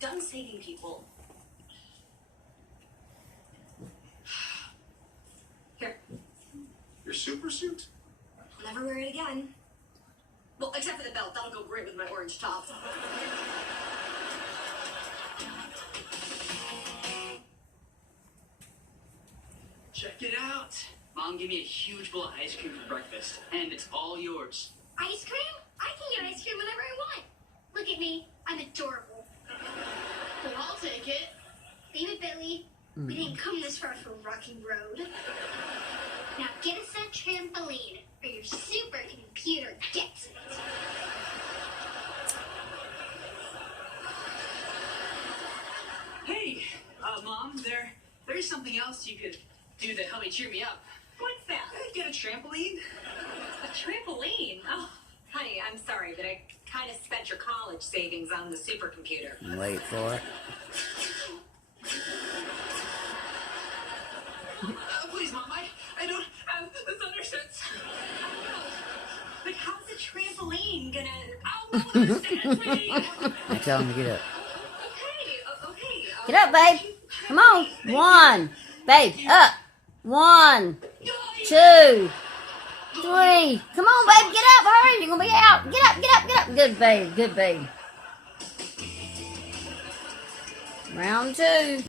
done saving people. Here. Your super suit? I'll never wear it again. Well, except for the belt. That'll go great with my orange top. Check it out. Mom gave me a huge bowl of ice cream for breakfast, and it's all yours. Ice cream? I can get ice cream whenever I want. Look at me. I'm adorable. Well, I'll take it. Leave it, Billy. We didn't come this far for Rocky Road. Now get us that trampoline, or your supercomputer gets it. Hey, Mom, there's something else you could do to help me cheer me up. What's that? Get a trampoline. A trampoline? Oh, honey, I'm sorry, but I kind of spent your college savings on the supercomputer. Wait for it. Please, Mom, I don't have the thunder sense. But how's a trampoline gonna... Oh, no one understands me! I tell him to get up. Okay. Get up, babe. Come on. 1. Babe, up. 1, 2, 3. Come on, babe. Get up. Hurry. You're going to be out. Get up. Good, babe. Round 2.